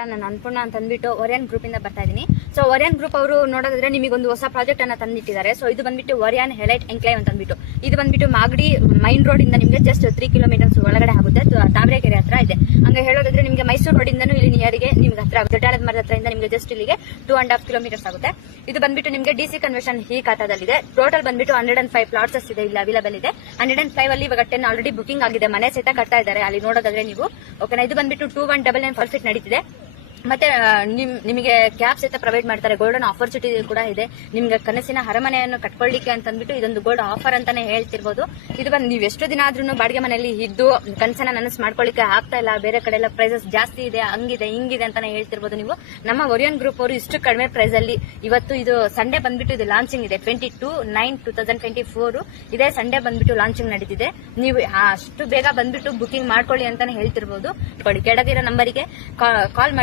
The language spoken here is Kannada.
ನಾನು ಅನ್ಪೂರ್ಣ ಅಂತ ಅಂದ್ಬಿಟ್ಟು ಒರಿಯನ್ ಗ್ರೂಪ್ ಇಂದ ಬರ್ತಾ ಇದೀನಿ. ಸೊ ಒರಿಯನ್ ಗ್ರೂಪ್ ಅವರು ನೋಡೋದಾದ್ರೆ ನಿಮಗೆ ಒಂದು ಹೊಸ ಪ್ರಾಜೆಕ್ಟ್ ಅನ್ನ ತಂದಿಟ್ಟಿದ್ದಾರೆ. ಸೊ ಇದು ಬಂದ್ಬಿಟ್ಟು ಒರಿಯನ್ ಹೆಲೈಟ್ ಎನ್ಕ್ಲೇವ್ ಅಂತ ಅಂದ್ಬಿಟ್ಟು ಇದು ಬಂದ್ಬಿಟ್ಟು ಮಾಗಡಿ ಮೈನ್ ರೋಡ್ ಇಂದ ನಿಮಗೆ ಜಸ್ಟ್ 3 ಕಿಲೋಮೀಟರ್ಸ್ ಒಳಗಡೆ ಆಗುತ್ತೆ. ತಾವರೆಕೆರೆ ಹತ್ರ ಇದೆ. ಹಂಗೆ ಹೇಳೋದಾದ್ರೆ ನಿಮಗೆ ಮೈಸೂರು ರೋಡ್ ಇಂದನೂ ಇಲ್ಲಿ ನಿಯರಿಗೆ ನಿಮ್ಗೆ ಹತ್ರ ದೊಡ್ಡಾಳದ ಮರದ ಹತ್ರ ಇಂದ ನಿಮಗೆ ಜಸ್ಟ್ ಇಲ್ಲಿಗೆ 2.5 ಕಿಲೋಮೀಟರ್ಸ್ ಆಗುತ್ತೆ. ಇದು ಬಂದ್ಬಿಟ್ಟು ನಿಮಗೆ ಡಿಸಿ ಕನ್ವೆನ್ಷನ್ ಈ ಖಾತಾದಲ್ಲಿದೆ. ಟೋಟಲ್ ಬಂದ್ಬಿಟ್ಟು 105 ಪ್ಲಾಟ್ಸ್ ಇದೆ ಇಲ್ಲಿ ಅವೈಲೇಬಲ್ ಇದೆ. 105 ಅಲ್ಲಿ ಇವಾಗ 10 ಆಲ್ರೆಡಿ ಬುಕಿಂಗ್ ಆಗಿದೆ. ಮನೆ ಸಹಿತ ಕಟ್ತಾ ಇದ್ದಾರೆ ಅಲ್ಲಿ ನೋಡೋದಾದ್ರೆ ನೀವು. ಓಕೆನಾ, ಇದು ಬಂದ್ಬಿಟ್ಟು 2199 ಪರ್ ಫೀಟ್ ನಡೀತಿದೆ. ಮತ್ತೆ ನಿಮಗೆ ಕ್ಯಾಬ್ ಸಹಿತ ಪ್ರೊವೈಡ್ ಮಾಡ್ತಾರೆ. ಗೋಲ್ಡನ್ ಆಪರ್ಚುನಿಟಿ ಕೂಡ ಇದೆ. ನಿಮ್ಗೆ ಕನಸಿನ ಅರಮನೆಯನ್ನು ಕಟ್ಕೊಳ್ಳಿಕ್ಕೆ ಅಂತ ಅಂದ್ಬಿಟ್ಟು ಇದೊಂದು ಗೋಲ್ಡ್ ಆಫರ್ ಅಂತಾನೆ ಹೇಳ್ತಿರ್ಬೋದು. ಇದು ಬಂದು ನೀವು ಎಷ್ಟು ದಿನ ಆದ್ರೂ ಬಾಡಿಗೆ ಮನೆಯಲ್ಲಿ ಇದ್ದು ಕನಸನ್ನ ನನಸು ಮಾಡ್ಕೊಳ್ಳಿಕ್ಕೆ ಆಗ್ತಾ ಇಲ್ಲ, ಬೇರೆ ಕಡೆ ಎಲ್ಲ ಪ್ರೈಸಸ್ ಜಾಸ್ತಿ ಇದೆ, ಹಂಗಿದೆ ಹಿಂಗಿದೆ ಅಂತಾನೆ ಹೇಳ್ತಿರ್ಬೋದು ನೀವು. ನಮ್ಮ ಒರಿಯನ್ ಗ್ರೂಪ್ ಅವರು ಇಷ್ಟು ಕಡಿಮೆ ಪ್ರೈಸ್ ಅಲ್ಲಿ ಇವತ್ತು ಇದು ಸಂಡೇ ಬಂದ್ಬಿಟ್ಟು ಇದು ಲಾಂಚಿಂಗ್ ಇದೆ 22/9/2024 ಇದೇ ಸಂಡೇ ಬಂದ್ಬಿಟ್ಟು ಲಾಂಚಿಂಗ್ ನಡೀತಿದೆ. ನೀವು ಅಷ್ಟು ಬೇಗ ಬಂದ್ಬಿಟ್ಟು ಬುಕಿಂಗ್ ಮಾಡ್ಕೊಳ್ಳಿ ಅಂತಾನೆ ಹೇಳ್ತಿರ್ಬೋದು. ಕೆಳಗಿರೋ ನಂಬರಿಗೆ ಕಾಲ್ ಮಾಡಿ.